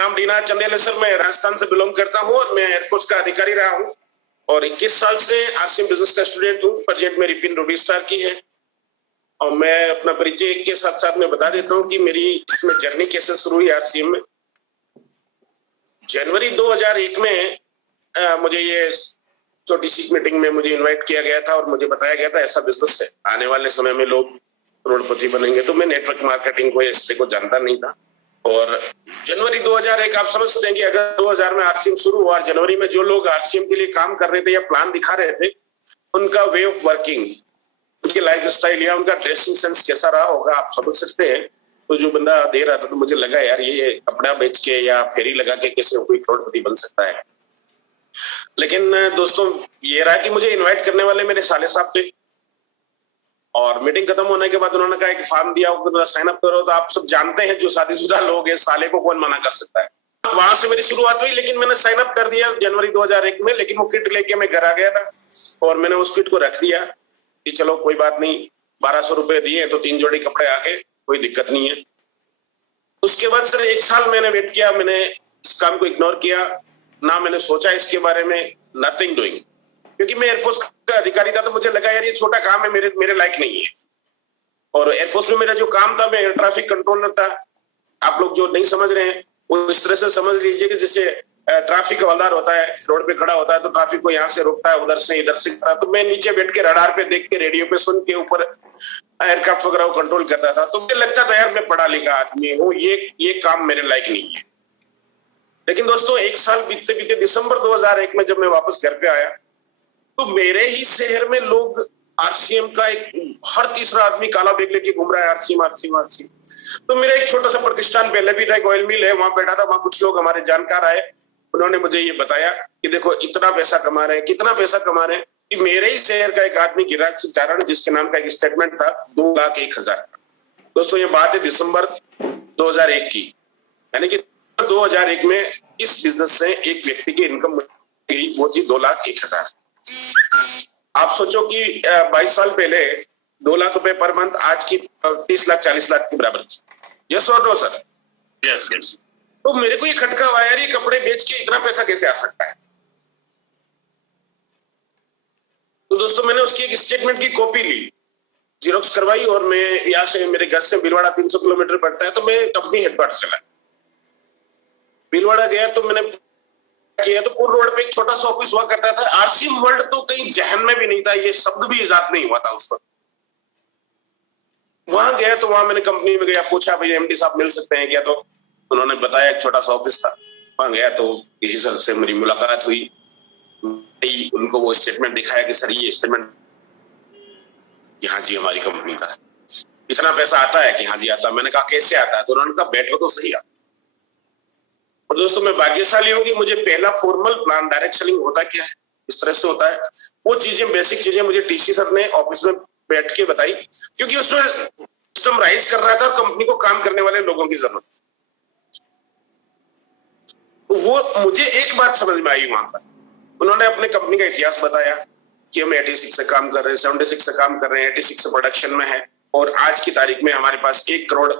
नाम डीना चंदेल है सर। मैं राजस्थान से बिलोंग करता हूँ और मैं एयरफोर्स का अधिकारी रहा हूँ और 21 साल से आरसीएम बिजनेस का स्टूडेंट हूँ। प्रेजेंट मेरी पिन रूबी स्टार की है और मैं अपना परिचय के साथ साथ में बता देता हूँ कि मेरी इसमें जर्नी कैसे शुरू हुई आरसीएम में। जनवरी 2001 में मुझे ये छोटी सी मीटिंग में मुझे इनवाइट किया गया था और मुझे बताया गया था ऐसा बिजनेस है, आने वाले समय में लोग करोड़पति बनेंगे। तो मैं नेटवर्क मार्केटिंग को इससे को जानता नहीं था और जनवरी 2001 आप समझते हैं कि अगर 2000 में आरसीएम शुरू हुआ, जनवरी में जो लोग आरसीएम के लिए काम कर रहे थे या प्लान दिखा रहे थे, उनका वे ऑफ वर्किंग, उनकी लाइफ स्टाइल या उनका ड्रेसिंग सेंस कैसा रहा होगा आप समझ सकते हैं। तो जो बंदा दे रहा था तो मुझे लगा यार ये कपड़ा बेच के या फेरी लगा के कैसे कोई करोड़पति बन सकता है। लेकिन दोस्तों ये रहा कि मुझे इनवाइट करने वाले मेरे साले साहब थे और मीटिंग खत्म होने के बाद उन्होंने कहा कि फॉर्म दिया, साइन अप करो। तो आप सब जानते हैं जो शादीशुदा लोग हैं, साले को कौन मना कर सकता है। वहां से मेरी शुरुआत हुई, लेकिन मैंने साइन अप कर दिया जनवरी 2001 में। लेकिन वो किट लेके मैं घर आ गया था और मैंने उस किट को रख दिया कि चलो कोई बात नहीं, 1200 रुपए दिए तो 3 जोड़ी कपड़े आ गए, कोई दिक्कत नहीं है। उसके बाद सर 1 साल मैंने वेट किया, मैंने इस काम को इग्नोर किया, ना मैंने सोचा इसके बारे में, नथिंग डूइंग। क्योंकि मैं एयरफोर्स का अधिकारी था तो मुझे लगा यार ये छोटा काम है, मेरे लायक नहीं है। और एयरफोर्स में मेरा जो काम था, मैं एयर ट्रैफिक कंट्रोलर था। आप लोग जो नहीं समझ रहे हैं वो इस तरह से समझ लीजिए कि जैसे ट्रैफिक हवलदार होता है, रोड पे खड़ा होता है तो ट्रैफिक को यहाँ से रोकता है, उधर से इधर से करता है। तो मैं नीचे बैठ के रडार पे देख के, रेडियो पे सुन के, ऊपर एयरक्राफ्ट वगैरह को कंट्रोल करता था। तो मुझे लगता था यार मैं पढ़ा लिखा आदमी हूँ, ये काम मेरे लायक नहीं है। लेकिन दोस्तों 1 साल बीतते बीते दिसंबर 2001 में जब मैं वापस घर पे आया तो मेरे ही शहर में लोग आरसीएम का हर तीसरा आदमी काला बैग लेके घूम रहा है, आरसीएम आरसीएम आरसीएम। तो मेरा एक छोटा सा प्रतिष्ठान पहले भी था, एक ऑयल मिल है, वहां बैठा था। वहां कुछ लोग हमारे जानकार आए, उन्होंने मुझे ये बताया कि देखो इतना पैसा कमा रहे हैं, कितना पैसा कमा रहे हैं, कि मेरे ही शहर का एक आदमी गिरिराज सिंह चारण, जिसके नाम का एक स्टेटमेंट था 2,01,000। दोस्तों ये बात है दिसंबर 2001 की, यानी कि 2001 में इस बिजनेस से एक व्यक्ति की इनकम वो थी 2,01,000। आप सोचो कि 22 साल पहले 2 लाख रुपए पर मंथ आज की 30 लाख 40 लाख के बराबर थी। यस और नो सर? Yes yes. तो मेरे को ये खटका हुआ यार, ये कपड़े बेच के इतना पैसा कैसे आ सकता है। तो दोस्तों मैंने उसकी एक स्टेटमेंट की कॉपी ली, जीरोक्स करवाई और मैं यहाँ से, मेरे घर से भीलवाड़ा 300 किलोमीटर पड़ता है, तो मैं कंपनी हेडक्वार्टर चला। भीलवाड़ा गया तो मैंने किया तो पूर्व रोड पे एक छोटा सा ऑफिस हुआ करता था। आरसीएम वर्ल्ड तो कहीं जहन में भी नहीं था, ये शब्द भी इजाद नहीं हुआ था उस वक्त। वहां गया तो वहां मैंने कंपनी में गया, पूछा भाई एमडी साहब मिल सकते हैं क्या? तो उन्होंने बताया एक छोटा सा ऑफिस था। वहां गया तो किसी सर से मेरी मुलाकात हुई, उनको वो स्टेटमेंट दिखाया कि सर ये स्टेटमेंट, हाँ जी हमारी कंपनी का है, इतना पैसा आता है कि हाँ जी आता है। मैंने कहा कैसे आता है? तो उन्होंने कहा बैठो तो सही आता। और दोस्तों मैं भाग्यशाली हूं कि मुझे पहला फॉर्मल प्लान, डायरेक्ट सेलिंग होता क्या है, इस तरह से होता है, वो चीजें, बेसिक चीजें मुझे टीसी सर ने ऑफिस में बैठ के बताई, क्योंकि उसमें सिस्टम राइज कर रहा था और कंपनी को काम करने वाले लोगों की जरूरत थी। तो वो मुझे एक बात समझ में आई वहां पर, उन्होंने अपने कंपनी का इतिहास बताया कि हम 86 से काम कर रहे हैं, 76 से काम कर रहे हैं, 86 से प्रोडक्शन में है और आज की तारीख में हमारे पास 1 करोड़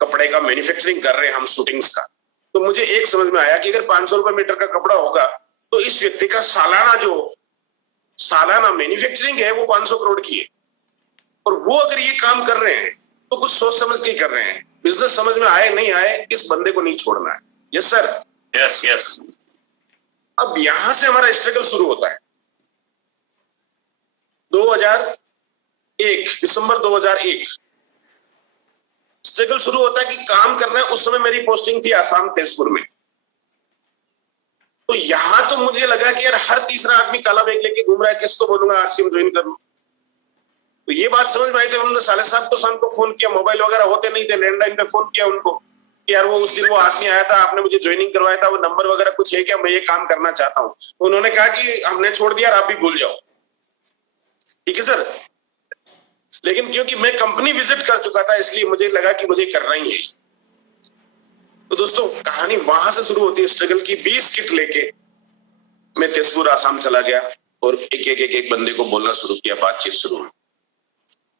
कपड़े का मैन्युफैक्चरिंग कर रहे हैं हम, शूटिंग्स का। तो मुझे एक समझ में आया कि अगर 500 रुपए मीटर का कपड़ा होगा तो इस व्यक्ति का सालाना मैन्युफैक्चरिंग है वो 500 करोड़ की है। और वो अगर ये काम कर रहे हैं तो कुछ सोच समझ के कर रहे हैं। बिजनेस समझ में आए नहीं आए, इस बंदे को नहीं छोड़ना है। Yes sir? Yes yes. अब यहां से हमारा स्ट्रगल शुरू होता है। 2001, दिसंबर 2001 स्ट्रगल शुरू होता है कि काम करना है। उस समय मेरी पोस्टिंग थी आसाम, तेजपुर में। तो यहां तो मुझे लगा कि यार हर तीसरा आदमी काला बैग लेके घूम रहा है, किसको बोलूंगा आरसीएम ज्वाइन कर लूं। तो ये बात समझ में आई थी। हमने साले साहब को शाम को फोन किया, मोबाइल वगैरह होते नहीं थे, लैंडलाइन पे फोन किया उनको कि यार वो उस दिन वो आदमी आया था, आपने मुझे ज्वाइनिंग करवाया था, वो नंबर वगैरह कुछ है क्या, मैं ये काम करना चाहता हूँ। तो उन्होंने कहा कि हमने छोड़ दिया, आप भी भूल जाओ। ठीक है सर। लेकिन क्योंकि मैं कंपनी विजिट कर चुका था इसलिए मुझे लगा कि मुझे करना ही है। तो दोस्तों कहानी वहां से शुरू होती है स्ट्रगल की। 20 किट लेके मैं तेजपुर आसाम चला गया और एक बंदे को बोलना शुरू किया, बातचीत शुरू हुई।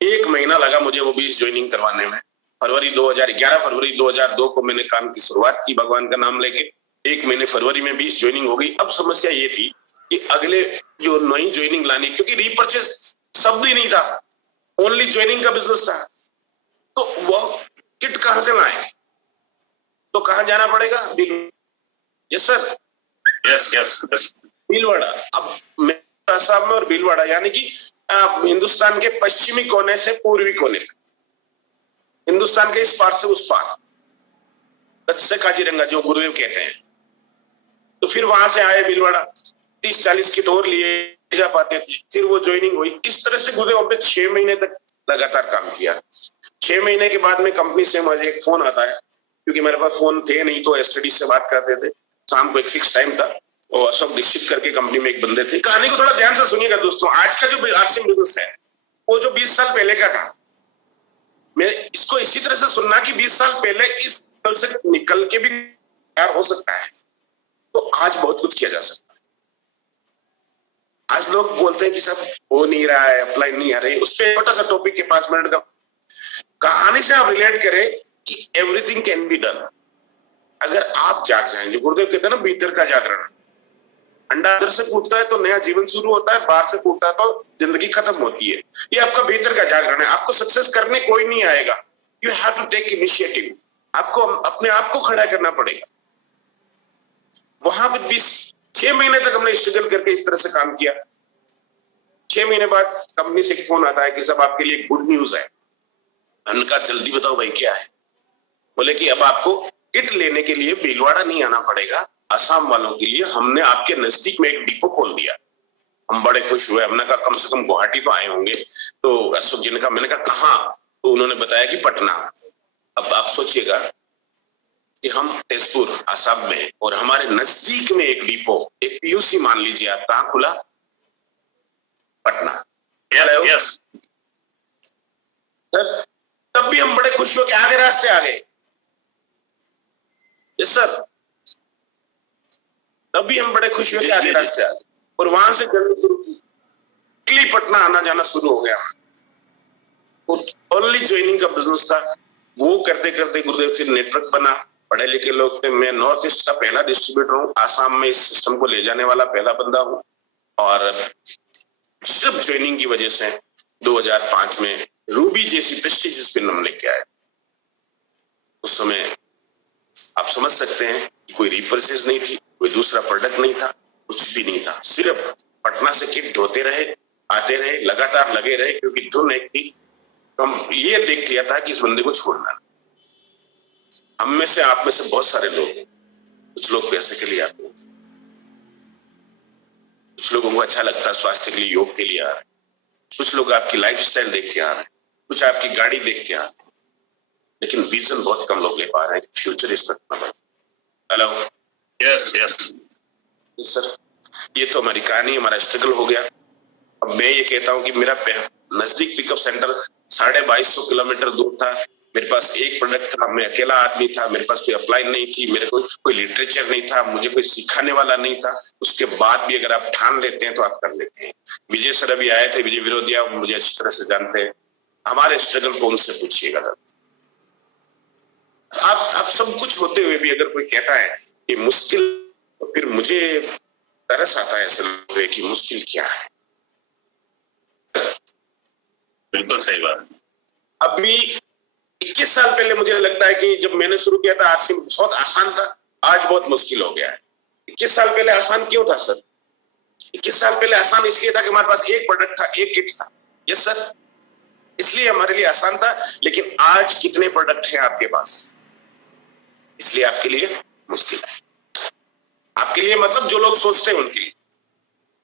1 महीना लगा मुझे वो 20 ज्वाइनिंग करवाने में। फरवरी 2011 फरवरी 2002 को मैंने काम की शुरुआत की भगवान का नाम लेके। 1 महीने फरवरी में 20 ज्वाइनिंग हो गई। अब समस्या ये थी कि अगले जो नई ज्वाइनिंग लानी, क्योंकि रीपर्चेस शब्द ही नहीं था, ओनली ज्वाइनिंग का बिजनेस था, तो वो किट कहां से लाएं? तो कहां जाना पड़ेगा? Yes sir, yes yes yes, Bhilwara. अब मैं असम में और भीलवाड़ा यानी कि हिंदुस्तान के पश्चिमी कोने से पूर्वी कोने तक, हिंदुस्तान के इस पार से उस पार, कच्छ से काजीरंगा जो गुरुदेव कहते हैं। तो फिर वहां से आए भीलवाड़ा, 30-40 किट और लिए जा पाते थे, फिर वो ज्वाइनिंग हुई। इस तरह से गुरुदेव हमने 6 महीने तक लगातार काम किया। 6 महीने के बाद में कंपनी से मुझे एक फोन आता है, क्योंकि मेरे पास फोन थे नहीं, तो एसटीडी से बात करते थे। शाम को एक फिक्स टाइम था और अशोक दीक्षित करके कंपनी में एक बंदे थे। कहानी को थोड़ा ध्यान से सुनिएगा दोस्तों। आज का जो आरसीएम बिजनेस है वो जो 20 साल पहले का था, मैं इसको इसी तरह से सुनना कि 20 साल पहले इस पल से निकल के भी तैयार हो सकता है, तो आज बहुत कुछ किया जा सकता है। आज लोग बोलते हैं कि सब हो नहीं रहा है, अप्लाई नहीं आ रही। उस पर छोटा सा टॉपिक है 5 मिनट का, कहानी से आप रिलेट करें कि एवरीथिंग कैन बी डन अगर आप जाग जाएंगे। गुरुदेव कहते हैं ना, भीतर का जागरण। अंडा अंदर से फूटता है तो नया जीवन शुरू होता है, बाहर से फूटता है तो जिंदगी खत्म होती है। ये आपका भीतर का जागरण है। आपको सक्सेस करने कोई नहीं आएगा, you have to take initiative. आपको अपने आप को खड़ा करना पड़ेगा। वहां पर 6 महीने तक हमने स्ट्रगल करके इस तरह से काम किया। 6 महीने बाद कंपनी से एक फोन आता है कि सब आपके लिए गुड न्यूज है। हमने कहा जल्दी बताओ भाई क्या है? बोले कि अब आपको किट लेने के लिए भीलवाड़ा नहीं आना पड़ेगा, असम वालों के लिए हमने आपके नजदीक में एक डिपो खोल दिया। हम बड़े खुश हुए। हमने कहा कम से कम गुवाहाटी तो आए होंगे। तो अशोक जी ने कहा, मैंने कहा कहाँ? तो उन्होंने बताया कि पटना। अब आप सोचिएगा कि हम तेजपुर असम में और हमारे नजदीक में एक डिपो, एक पीयूसी मान लीजिए आप, कहाँ खुला? पटना। यस सर तब भी हम बड़े खुश हो के आगे रास्ते आ गए। यस सर, तभी हम बड़े खुश हुए कि आगे रास्ते आ गए और वहां से जर्नी शुरू की। पटना आना जाना शुरू हो गया। ओनली ज्वाइनिंग का बिजनेस था। वो करते करते गुरुदेव फिर नेटवर्क बना, पढ़े लिखे लोग थे। मैं नॉर्थ ईस्ट का पहला डिस्ट्रीब्यूटर हूँ, आसाम में इस सिस्टम को ले जाने वाला पहला बंदा हूँ। और सिर्फ ज्वाइनिंग की वजह से 2005 में रूबी जैसी प्रेस्टीजियस फिल्म हम लेके आए। उस समय आप समझ सकते हैं कि कोई रीपर्चेज नहीं थी, कोई दूसरा प्रोडक्ट नहीं था, कुछ भी नहीं था। सिर्फ पटना से किट ढोते रहे, आते रहे, लगातार लगे रहे, क्योंकि धुन एक थी। हम ये देख लिया था कि इस बंदे को छोड़ना। हम में से, आप में से बहुत सारे लोग हैं। कुछ लोग पैसे के लिए आते हैं, कुछ लोगों को अच्छा लगता है स्वास्थ्य के लिए, योग के लिए आ रहे हैं, कुछ लोग आपकी लाइफस्टाइल देख के आ रहे हैं, कुछ आपकी गाड़ी देख के आ रहे हैं, लेकिन विजन बहुत कम लोग ले पा रहे हैं। फ्यूचर इस तक न बने। हेलो, यस यस सर, ये तो हमारी कहानी, हमारा स्ट्रगल हो गया। अब मैं ये कहता हूँ कि मेरा नजदीक पिकअप सेंटर 2250 किलोमीटर दूर था। मेरे पास एक प्रोडक्ट था, मैं अकेला आदमी था, मेरे पास कोई अप्लाई नहीं थी, मेरे को कोई लिटरेचर नहीं था, मुझे कोई सिखाने वाला नहीं था। उसके बाद भी अगर आप ठान लेते हैं तो आप कर लेते हैं। विजय सर अभी आए थे, विजय विरोधिया, मुझे अच्छी तरह से जानते हैं। हमारे स्ट्रगल को उनसे पूछिएगा। आप सब कुछ होते हुए भी अगर कोई कहता है कि मुश्किल, तो फिर मुझे तरस आता है ऐसे लोगों की मुश्किल क्या है। बिल्कुल सही बात। अभी 21 साल पहले मुझे लगता है कि जब मैंने शुरू किया था आरसीएम बहुत आसान था, आज बहुत मुश्किल हो गया है। 21 साल पहले आसान क्यों था सर? 21 साल पहले आसान इसलिए था कि हमारे पास एक प्रोडक्ट था, एक किट था। यस सर, इसलिए हमारे लिए आसान था। लेकिन आज कितने प्रोडक्ट हैं आपके पास, इसलिए आपके लिए मुश्किल है। आपके लिए मतलब जो लोग सोचते हैं उनके लिए।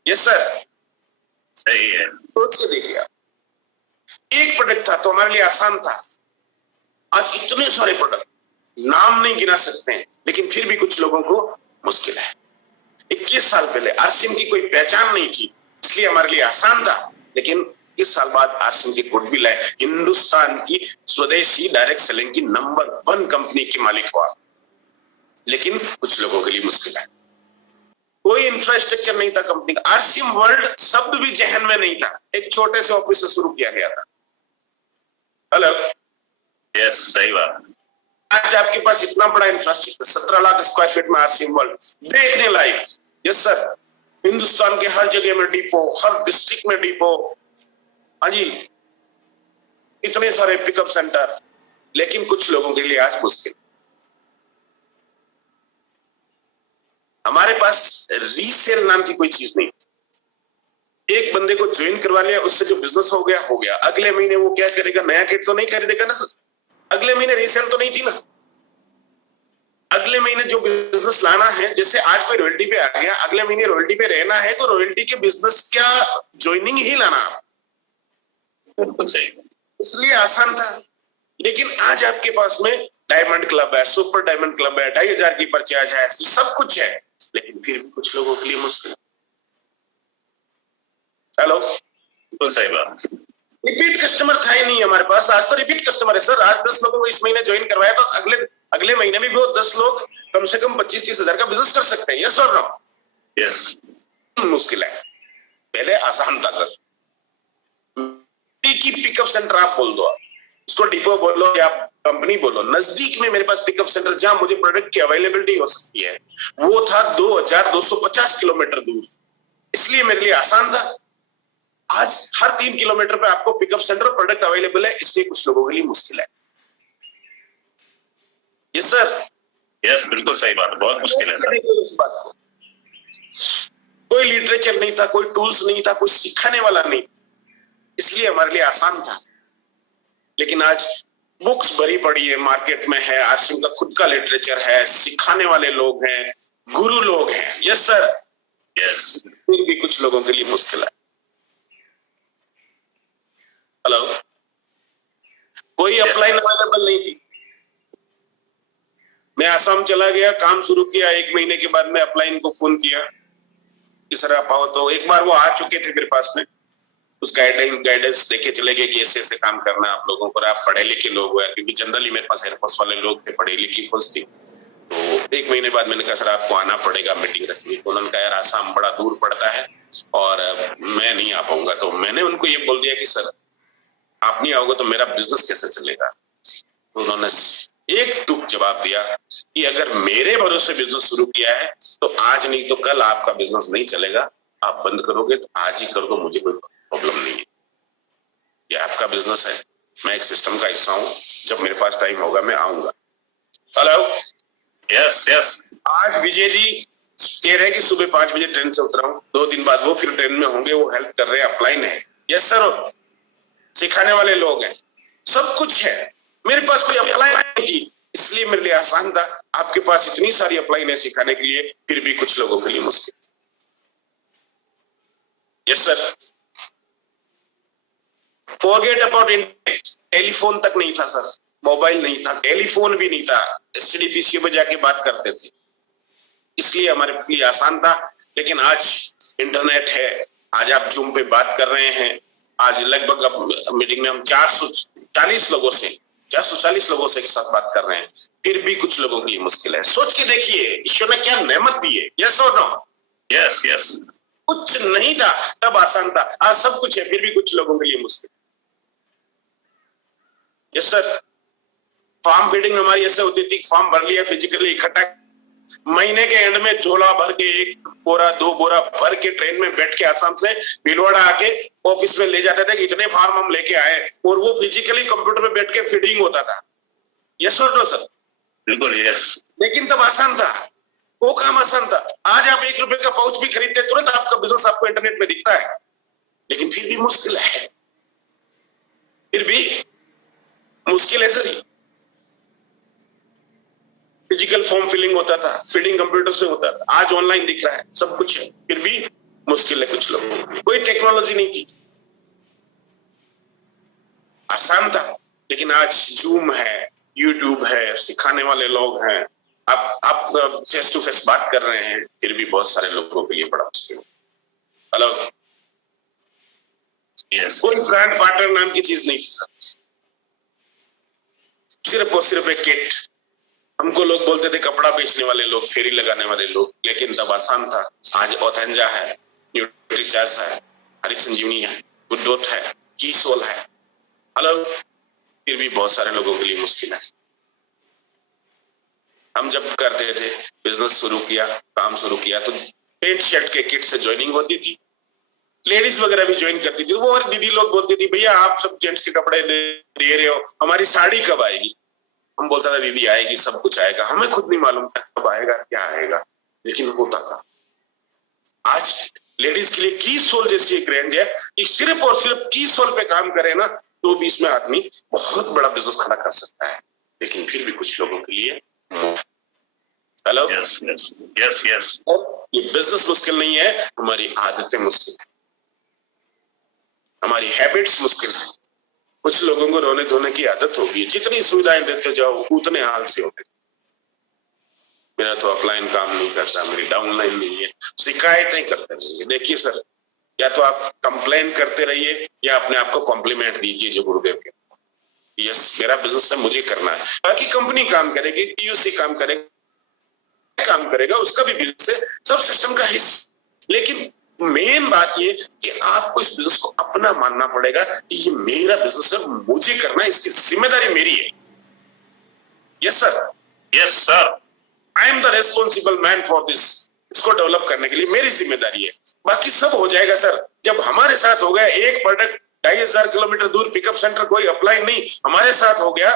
यस सर, सही है। सोच के देखिए आप, एक प्रोडक्ट था तो हमारे लिए आसान था। आज इतने सारे प्रोडक्ट, नाम नहीं गिना सकते हैं, लेकिन फिर भी कुछ लोगों को मुश्किल है। 21 साल पहले आरसीएम की कोई पहचान नहीं थी, इसलिए हमारे लिए आसान था। लेकिन 21 साल बाद आरसीएम की गुडविल है, हिंदुस्तान की स्वदेशी डायरेक्ट सेलिंग की नंबर 1 कंपनी के मालिक हुआ। लेकिन कुछ लोगों के लिए मुश्किल है। कोई इंफ्रास्ट्रक्चर नहीं था कंपनी का। आरसीएम वर्ल्ड शब्द भी जहन में नहीं था। एक छोटे से ऑफिस से शुरू किया गया था। हेलो, यस, सही बात। आज आपके पास इतना बड़ा इंफ्रास्ट्रक्चर 17 लाख स्क्वायर फीट में आरसीएम वर्ल्ड देखने लायक। यस सर, हिंदुस्तान के हर जगह में डिपो, हर डिस्ट्रिक्ट में डिपो, हाँ जी, इतने सारे पिकअप सेंटर, लेकिन कुछ लोगों के लिए आज मुश्किल। हमारे पास रीसेल नाम की कोई चीज नहीं। एक बंदे को ज्वाइन करवा लिया, उससे जो बिजनेस हो गया हो गया। अगले महीने वो क्या करेगा? नया किट तो नहीं खरीदेगा ना सर। अगले महीने रीसेल तो नहीं थी ना। अगले महीने जो बिजनेस लाना है, जैसे आज कोई रॉयल्टी पे आ गया, अगले महीने रॉयल्टी पे रहना है तो रॉयल्टी के बिजनेस क्या ज्वाइनिंग ही लाना। बिल्कुल सही। इसलिए आसान था। लेकिन आज आपके पास में डायमंड क्लब है, सुपर डायमंड क्लब है, 2500 की परचेज है, सब कुछ है, लेकिन फिर भी कुछ लोगों के लिए मुश्किल। हेलो, बिल्कुल सही बात। रिपीट कस्टमर था ही नहीं हमारे पास। आज तो रिपीट कस्टमर है सर। आज 10 लोगों को इस महीने ज्वाइन करवाया तो अगले महीने में भी वो 10 लोग कम से कम 25-30 हजार का बिजनेस कर सकते हैं। यस और नो? यस। मुश्किल है, पहले आसान था सर। की पिकअप सेंटर आप बोल दो, उसको डिपो बोलो या कंपनी बोलो, नजदीक में मेरे पास पिकअप सेंटर जहां मुझे प्रोडक्ट की अवेलेबिलिटी हो सकती है, वो था 2250 किलोमीटर दूर। इसलिए मेरे लिए आसान था। आज हर 3 किलोमीटर पे आपको पिकअप सेंटर प्रोडक्ट अवेलेबल है, इसलिए कुछ लोगों के लिए मुश्किल है। Yes sir. यस, बिल्कुल सही बात, बहुत मुश्किल है सर। कोई लिटरेचर नहीं था, कोई टूल्स नहीं था, कोई सिखाने वाला नहीं, इसलिए हमारे लिए आसान था। लेकिन आज बुक्स भरी पड़ी है, मार्केट में है, आश्रम का खुद का लिटरेचर है, सिखाने वाले लोग हैं, गुरु लोग हैं। Yes sir. यस। फिर भी कुछ लोगों के लिए मुश्किल है। हेलो, कोई अपलाइन अवेलेबल नहीं थी। मैं आसाम चला गया, काम शुरू किया, 1 महीने के बाद मैं अपलाइन को फोन किया कि सर आप आओ। तो एक बार वो आ चुके थे मेरे पास में, उस गाइडेंस देके चले गए कि ऐसे ऐसे काम करना है आप लोगों को, आप पढ़े लिखे लोग हैं, क्योंकि जनरली मेरे पास एयरफोर्स वाले लोग थे, पढ़े लिखी फोर्स थी। तो 1 महीने बाद मैंने कहा सर आपको आना पड़ेगा मीटिंग रखनी। तो उन्होंने कहा यार आसाम बड़ा दूर पड़ता है और मैं नहीं आ पाऊंगा। तो मैंने उनको ये बोल दिया कि सर आप नहीं आओगे तो मेरा बिजनेस कैसे चलेगा? तो उन्होंने एक टूक जवाब दिया कि अगर मेरे भरोसे बिजनेस शुरू किया है तो आज नहीं तो कल आपका बिजनेस नहीं चलेगा। आप बंद करोगे तो आज ही कर दो, मुझे कोई प्रॉब्लम नहीं है। ये आपका बिजनेस है, मैं एक सिस्टम का हिस्सा हूं, जब मेरे पास टाइम होगा मैं आऊंगा। हेलो। Yes yes. आज विजय जी कह रहे हैं कि सुबह 5 बजे ट्रेन से उतरा हूं, 2 दिन बाद वो फिर ट्रेन में होंगे, वो हेल्प कर रहे हैं, अपलाइन है। यस सर, सिखाने वाले लोग हैं, सब कुछ है। मेरे पास कोई अप्लाई नहीं की, इसलिए मेरे लिए आसान था। आपके पास इतनी सारी अप्लाई है सिखाने के लिए, फिर भी कुछ लोगों के लिए मुश्किल। Yes sir. Forget about internet, telephone तक नहीं था सर, मोबाइल नहीं था, टेलीफोन भी नहीं था, एसटीडी पे जाके बात करते थे, इसलिए हमारे लिए आसान था। लेकिन आज इंटरनेट है, आज आप जूम पे बात कर रहे हैं। आज लगभग मीटिंग में हम 440 लोगों से एक साथ बात कर रहे हैं, फिर भी कुछ लोगों के लिए मुश्किल है। सोच के देखिए ईश्वर ने क्या नेमत दी है। यस और नो? Yes yes. कुछ नहीं था तब आसान था, आज सब कुछ है, फिर भी कुछ लोगों के लिए मुश्किल। Yes sir. फॉर्म फीडिंग हमारी ऐसे होती थी, फॉर्म भर लिया फिजिकली इकट्ठा, महीने के एंड में झोला भर के 1 बोरा 2 बोरा भर के ट्रेन में बैठ के आसाम से भीलवाड़ा आके ऑफिस में ले जाते थे कि इतने फार्म हम लेके आए, और वो फिजिकली कंप्यूटर में बैठ के फीडिंग होता था। यस और नो सर? बिल्कुल यस। लेकिन तब आसान था, वो काम आसान था। आज आप 1 रुपए का पाउच भी खरीदते तुरंत आपका बिजनेस आपको इंटरनेट में दिखता है, लेकिन फिर भी मुश्किल है, फिर भी मुश्किल है सर। फिजिकल फॉर्म फिलिंग होता था, फीडिंग कंप्यूटर से होता था, आज ऑनलाइन दिख रहा है, सब कुछ है, फिर भी मुश्किल है कुछ लोगों को। कोई टेक्नोलॉजी नहीं थी, आसान था। लेकिन आज जूम है, यूट्यूब है, सिखाने वाले लोग हैं, आप फेस टू फेस बात कर रहे हैं, फिर भी बहुत सारे लोगों के लिए बड़ा मुश्किल है। हेलो। यस। कोई ब्रांड पार्टनर नाम की चीज नहीं थी सर, सिर्फ और सिर्फ एक किट। हमको लोग बोलते थे कपड़ा बेचने वाले लोग, फेरी लगाने वाले लोग, लेकिन तब आसान था। आज ऑथेंजा है, न्यूट्रीचार्ज है, हरी संजीवनी है, गुडडोथ है, कीसोल है। हेलो। फिर भी बहुत सारे लोगों के लिए मुश्किल है। हम जब करते थे, बिजनेस शुरू किया, काम शुरू किया, तो पेंट शर्ट के किट से ज्वाइनिंग होती थी, लेडीज वगैरह भी ज्वाइन करती थी। वो और दीदी लोग बोलती थी, भैया आप सब जेंट्स के कपड़े ले रहे हो, हमारी साड़ी कब आएगी? हम बोलता था, दीदी आएगी, सब कुछ आएगा। हमें खुद नहीं मालूम था कब आएगा, क्या आएगा, लेकिन होता था। आज लेडीज के लिए की सोल जैसी एक रेंज है कि सिर्फ और सिर्फ की सोल पे काम करे ना, तो भी इसमें आदमी बहुत बड़ा बिजनेस खड़ा कर सकता है। लेकिन फिर भी कुछ लोगों के लिए hello yes yes yes yes ये बिजनेस मुश्किल नहीं है, हमारी आदतें मुश्किल है, हमारी हैबिट्स मुश्किल है। कुछ लोगों को रोने धोने की आदत होगी, जितनी सुविधाएं देते जाओ उतने हाल से होते। मेरा तो ऑफलाइन काम नहीं करता, मेरी डाउनलाइन नहीं है, शिकायतें करते रहिए। देखिए सर, या तो आप कंप्लेन करते रहिए या अपने आप को कॉम्प्लीमेंट दीजिए जो गुरुदेव के, यस मेरा बिजनेस है, मुझे करना है। बाकी कंपनी काम करेगी, टीयूसी काम करेगा, उसका भी बिजनेस है, सब सिस्टम का हिस्सा। लेकिन मेन बात ये कि आपको इस बिजनेस को अपना मानना पड़ेगा कि ये मेरा बिजनेस है, मुझे करना है, इसकी जिम्मेदारी मेरी है। Yes sir, yes sir, I am the responsible man for this. इसको डेवलप करने के लिए मेरी जिम्मेदारी है, बाकी सब हो जाएगा सर। जब हमारे साथ हो गया एक प्रोडक्ट 2500 किलोमीटर दूर पिकअप सेंटर, कोई अप्लाई नहीं, हमारे साथ हो गया।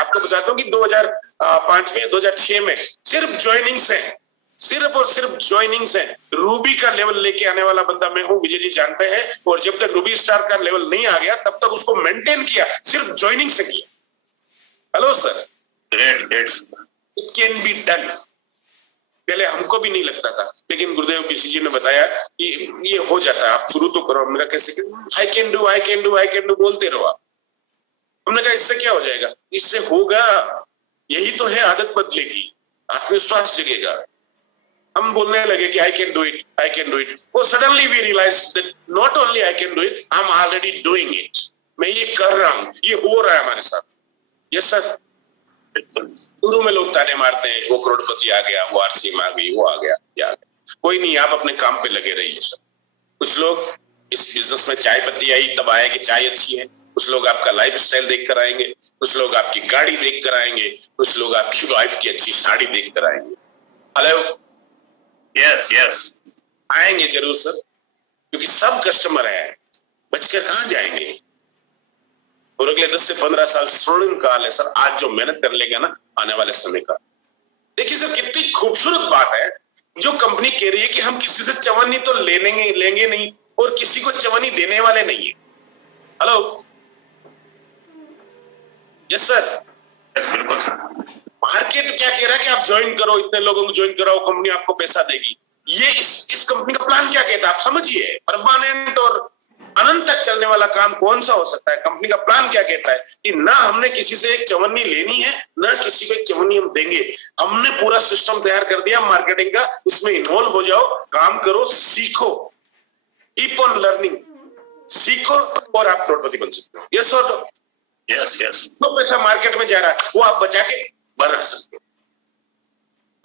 आपको बताता हूँ कि 2005 में 2006 में सिर्फ ज्वाइनिंग्स है, सिर्फ और सिर्फ ज्वाइनिंग्स है। रूबी का लेवल लेके आने वाला बंदा मैं हूँ, विजय जी जानते हैं। और जब तक रूबी स्टार का लेवल नहीं आ गया तब तक उसको मेंटेन किया, सिर्फ ज्वाइनिंग से किया। Hello sir, great great, it can be done. पहले हमको भी नहीं लगता था, लेकिन गुरुदेव किसी जी ने बताया कि ये हो जाता है, आप शुरू तो करो। हमने कहा कैसे? आई can do, I can do, I can do बोलते रहो आप। हमने कहा इससे क्या हो जाएगा? इससे होगा, यही तो है, आदत बदलेगी, आत्मविश्वास जगेगा। हम बोलने लगे कि I can do it, I can do it. वो suddenly we realize that not only I can do it, I am already doing it. मैं ये कर रहा हूं, ये हो रहा है हमारे साथ। यस सर, शुरू में लोग ताने मारते हैं, वो करोड़पति आ गया, वो आरसीएम आ गई, वो आ गया, ये आ गया। कोई नहीं, आप अपने काम पे लगे रहिए सर। कुछ लोग इस बिजनेस में चाय पत्ती आई तब आए कि चाय अच्छी है, कुछ लोग आपका लाइफ स्टाइल देख कर आएंगे, कुछ लोग आपकी गाड़ी देख कर आएंगे, कुछ लोग आपकी वाइफ की अच्छी साड़ी देख कर आएंगे। हेलो, यस यस, आएंगे जरूर सर, क्योंकि सब कस्टमर है, बचकर कहां जाएंगे। और अगले 10 से 15 साल स्वर्णिम काल है सर। आज जो मेहनत कर लेगा ना, आने वाले समय का देखिए सर, कितनी खूबसूरत बात है जो कंपनी कह रही है कि हम किसी से चवन्नी तो लेंगे नहीं और किसी को चवन्नी देने वाले नहीं है। हेलो, यस सर, यस बिल्कुल सर। मार्केट क्या कह रहा है कि आप ज्वाइन करो, इतने लोगों को ज्वाइन कराओ, कंपनी आपको पैसा देगी। ये इस कंपनी का प्लान क्या कहता है आप समझिए। परमानेंट और अनंत तक चलने वाला काम कौन सा हो सकता है? कंपनी का प्लान क्या कहता है कि ना हमने किसी से एक चवन्नी लेनी है, ना किसी को एक चवन्नी हम देंगे। हमने पूरा सिस्टम तैयार कर दिया मार्केटिंग का, इसमें इन्वॉल्व हो जाओ, काम करो, सीखो, कीप ऑन लर्निंग, सीखो और आप करोड़पति बन सकते हो। यस और नो? यस यस, तो पैसा मार्केट में जा रहा है वो आप बचा के बना सकते हो।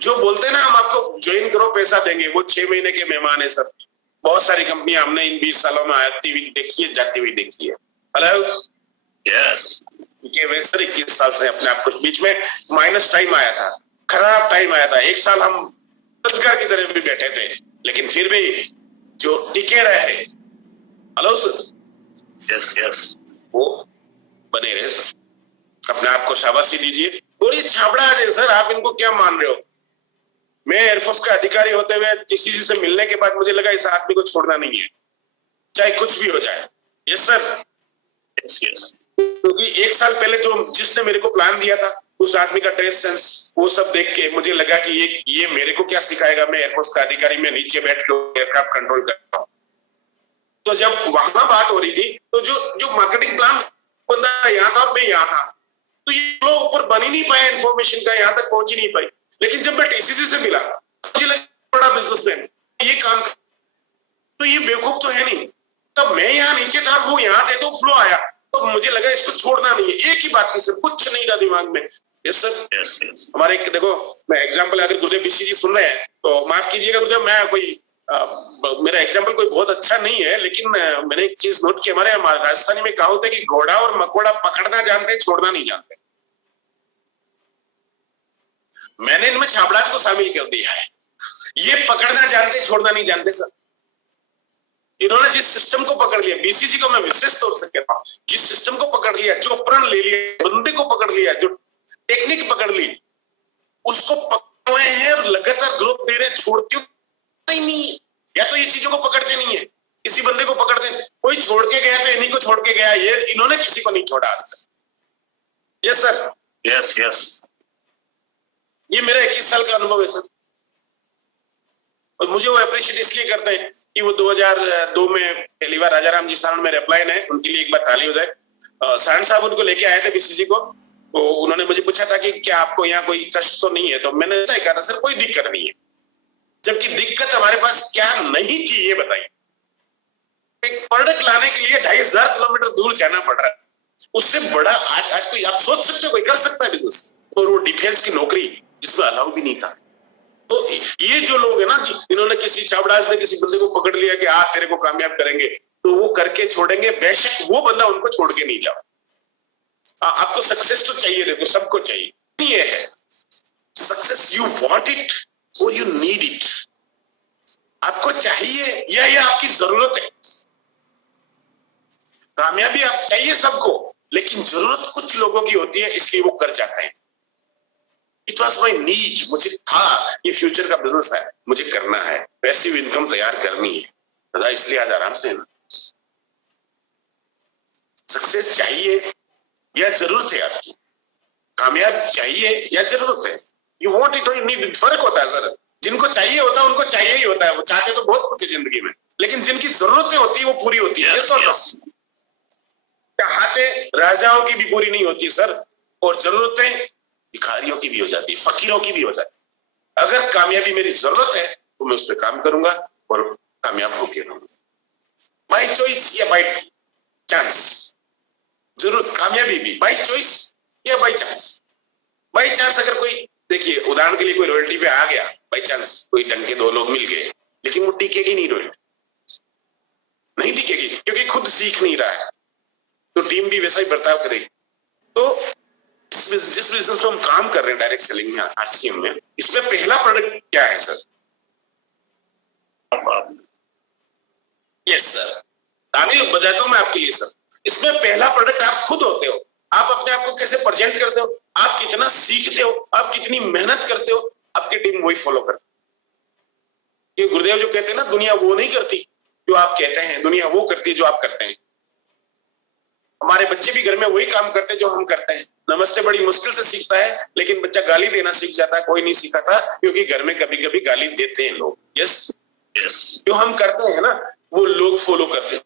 जो बोलते हैं ना हम आपको ज्वाइन करो पैसा देंगे, वो 6 महीने के मेहमान है सर। बहुत सारी कंपनियां हमने इन 20 सालों में आती हुई देखी है, जाती हुई देखी है। हेलो, यस, क्योंकि मैं सर 21 साल से अपने आप को, बीच में माइनस टाइम आया था, खराब टाइम आया था, एक साल हम रोजगार की तरह भी बैठे थे, लेकिन फिर भी जो टिके रहे, हेलो सर, यस यस, वो बने रहे सर। अपने आप को शाबाशी दीजिए। और ये छाबड़ा है सर, आप इनको क्या मान रहे हो? मैं एयरफोर्स का अधिकारी होते हुए किसी से मिलने के बाद मुझे लगा इस आदमी को छोड़ना नहीं है, चाहे कुछ भी हो जाए। यस सर, यस यस, क्योंकि एक साल पहले जो जिसने मेरे को प्लान दिया था, उस आदमी का ड्रेस सेंस, वो सब देख के मुझे लगा कि ये मेरे को क्या सिखाएगा। मैं एयरफोर्स का अधिकारी, मैं नीचे बैठ के एयरक्राफ्ट कंट्रोल करता हूँ। तो जब वहां बात हो रही थी, तो जो मार्केटिंग प्लान बंदा यहाँ था और मैं यहाँ था, तो ये लोग ऊपर बन ही नहीं पाया, इन्फॉर्मेशन का यहाँ तक पहुंच ही नहीं पाई। लेकिन जब मैं टीसीसी से मिला, मुझे लगा बड़ा बिजनेसमैन ये काम, तो ये बेवकूफ तो है नहीं। तब मैं यहाँ नीचे था, वो यहाँ थे, तो फ्लो आया, तो मुझे लगा इसको छोड़ना नहीं है। एक ही बात थी सर, कुछ नहीं था दिमाग में। यस सर, यस यस, हमारे देखो, मैं एग्जाम्पल, अगर गुरुदेव बीसी जी सुन रहे हैं तो माफ कीजिएगा गुरुदेव, मैं कोई मेरा एग्जाम्पल कोई बहुत अच्छा नहीं है, लेकिन मैंने एक चीज नोट की, हमारे राजस्थानी में कहावत है कि घोड़ा और मकोड़ा पकड़ना जानते, छोड़ना नहीं जानते। मैंने इनमें छाबड़ाज को शामिल कर दिया है। ये पकड़ना जानते, छोड़ना नहीं जानते सर। इन्होंने जिस सिस्टम को पकड़ लिया, बीसीसी को मैं विशेष तौर से कहता हूं, जिस सिस्टम को पकड़ लिया, जो प्रण ले लिया, बंदे को पकड़ लिया, जो टेक्निक पकड़ ली, उसको पकड़े हुए हैं और लगातार ग्रोथ दे रहे, छोड़ते ही नहीं। या तो ये चीजों को पकड़ते नहीं है, किसी बंदे को पकड़ते, कोई छोड़ के गया तो इन्हीं को छोड़ के गया, ये इन्होंने किसी को नहीं छोड़ा आज तक। यस सर, यस यस, ये मेरा 21 साल का अनुभव है सर। और मुझे वो अप्रिशिएट इसलिए करते हैं कि वो 2002 में पहली बार राजा राम जी सारण में अप्लाइन है, उनके लिए एक बार ताली हो जाए। सारण साहब उनको लेके आए थे बीसीसी को, तो उन्होंने मुझे पूछा था कि क्या आपको यहाँ कोई कष्ट तो नहीं है, तो मैंने ऐसा कहा था सर कोई दिक्कत नहीं है, जबकि दिक्कत हमारे पास क्या नहीं थी ये बताइए। एक प्रोडक्ट लाने के लिए 2500 किलोमीटर दूर जाना पड़ रहा है, उससे बड़ा आज कोई आप सोच सकते हो कोई कर सकता है बिजनेस, और वो डिफेंस की नौकरी जिसमें अलाउ भी नहीं था। तो ये जो लोग है ना, इन्होंने किसी छाबड़ाज ने किसी बंदे को पकड़ लिया कि आप तेरे को कामयाब करेंगे, तो वो करके छोड़ेंगे, बेशक वो बंदा उनको छोड़ के नहीं जाओ। आपको सक्सेस तो चाहिए, देखो सबको चाहिए, ये है सक्सेस, यू वांट इट और यू नीड इट। आपको चाहिए या ये आपकी जरूरत है। कामयाबी आप चाहिए सबको, लेकिन जरूरत कुछ लोगों की होती है, इसलिए वो कर जाते हैं। इट वॉज माई नीड, मुझे था ये फ्यूचर का बिजनेस है, मुझे करना है, पैसिव इनकम तैयार करनी है दादा, इसलिए आज आराम से ना। सक्सेस चाहिए या जरूरत है आपकी, कामयाब चाहिए या जरूरत है, यू वांट इट और यू नीड इट। फर्क होता है सर, जिनको चाहिए होता है उनको चाहिए ही होता है, वो चाहते तो बहुत कुछ है जिंदगी में, लेकिन जिनकी जरूरतें होती है वो पूरी होती है। चाहते राजाओं की भी पूरी नहीं होती सर, और जरूरतें भिखारियों की भी हो जाती है, फकीरों की भी हो जाती है। अगर कामयाबी मेरी जरूरत है तो मैं उस पर काम करूंगा और कामयाब होके रहूंगा, बाई चॉइस या बाई चांस। जरूर कामयाबी भी बाई चॉइस या बाई चांस। बाई चांस अगर कोई, देखिए उदाहरण के लिए कोई रॉयल्टी पे आ गया, बाई चांस कोई ढंग के दो लोग मिल गए, लेकिन वो टिकेगी नहीं, रॉयल्टी नहीं टिकेगी, क्योंकि खुद सीख नहीं रहा है, तो टीम भी वैसा ही बर्ताव करेगी। तो जिस बिजनेस में हम काम कर रहे हैं डायरेक्ट सेलिंग में, आरसीएम में, इसमें पहला प्रोडक्ट क्या है सर? यस सर, ताली बजाता हूं मैं आपके लिए सर। इसमें पहला प्रोडक्ट आप खुद होते हो। आप अपने आप को कैसे प्रेजेंट करते हो, आप कितना सीखते हो, आप कितनी मेहनत करते हो, आपकी टीम वही फॉलो करती है। ये गुरुदेव जो कहते हैं ना, दुनिया वो नहीं करती जो आप कहते हैं, दुनिया वो करती है जो आप करते हैं। हमारे बच्चे भी घर में वही काम करते हैं जो हम करते हैं। नमस्ते बड़ी मुश्किल से सीखता है, लेकिन बच्चा गाली देना सीख जाता है, कोई नहीं सीखा था, क्योंकि घर में कभी कभी गाली देते हैं लोग। यस यस, जो हम करते हैं ना वो लोग फॉलो करते हैं।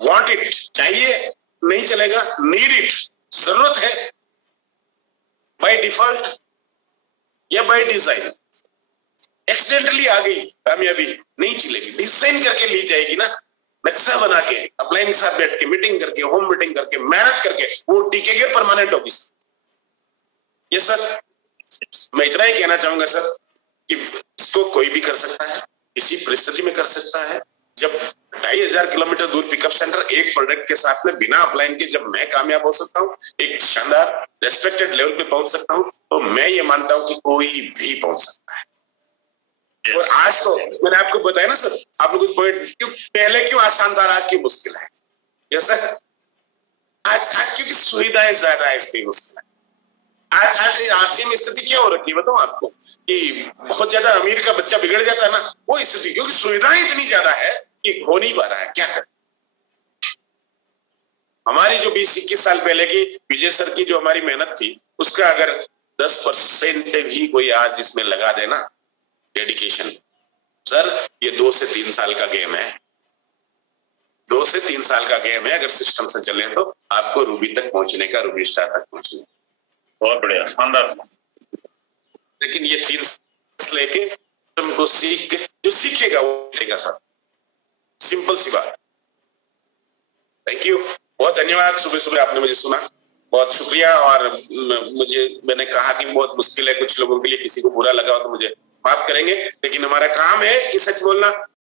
वांट इट चाहिए नहीं चलेगा, नीड इट जरूरत है, बाय डिफॉल्ट या बाय डिजाइन। एक्सीडेंटली आ गई कामयाबी नहीं चलेगी, डिजाइन करके ली जाएगी ना, नक्शा बना के, अपलाइन के साथ बैठ के, मीटिंग करके, होम मीटिंग करके, मेहनत करके, वो टिकेगी, परमानेंट होगी। ये सर मैं इतना ही कहना चाहूंगा सर कि इसको कोई भी कर सकता है, किसी परिस्थिति में कर सकता है। जब 2500 किलोमीटर दूर पिकअप सेंटर एक प्रोडक्ट के साथ में बिना अपलाइन के जब मैं कामयाब हो सकता हूँ, एक शानदार रेस्पेक्टेड लेवल पे पहुंच सकता हूँ, तो मैं ये मानता हूँ कि कोई भी पहुंच सकता है। और आज तो मैंने आपको बताया ना सर, आप लोग पॉइंट क्यों पहले क्यों आसान था, आज की मुश्किल है। यस सर, आज क्योंकि सुविधाएं ज्यादा है इसलिए मुश्किल है। आज आरसीएम में स्थिति क्या हो रखी है बताऊं आपको, कि बहुत ज्यादा अमीर का बच्चा बिगड़ जाता है ना, वो स्थिति, क्योंकि सुविधाएं इतनी ज्यादा है कि हो नहीं पा रहा है। क्या करें? हमारी जो 20-21 साल पहले की विजय सर की जो हमारी मेहनत थी, उसका अगर 10% भी कोई आज इसमें लगा देना डेडिकेशन, सर ये 2 से 3 साल का गेम है। 2 से 3 साल का गेम है, अगर सिस्टम से चले तो आपको रूबी तक पहुंचने का, रूबी स्टार तक पहुंचने का। बहुत बढ़िया, शानदार। लेकिन ये 3 लेके तुमको सीख के, जो सीखेगा वो सीखेगा सर, सिंपल सी बात। थैंक यू, बहुत धन्यवाद। सुबह सुबह आपने मुझे सुना, बहुत शुक्रिया। और मैंने कहा कि बहुत मुश्किल है कुछ लोगों के लिए, किसी को बुरा लगा हो तो मुझे माफ करेंगे, लेकिन हमारा काम है कि सच बोलना।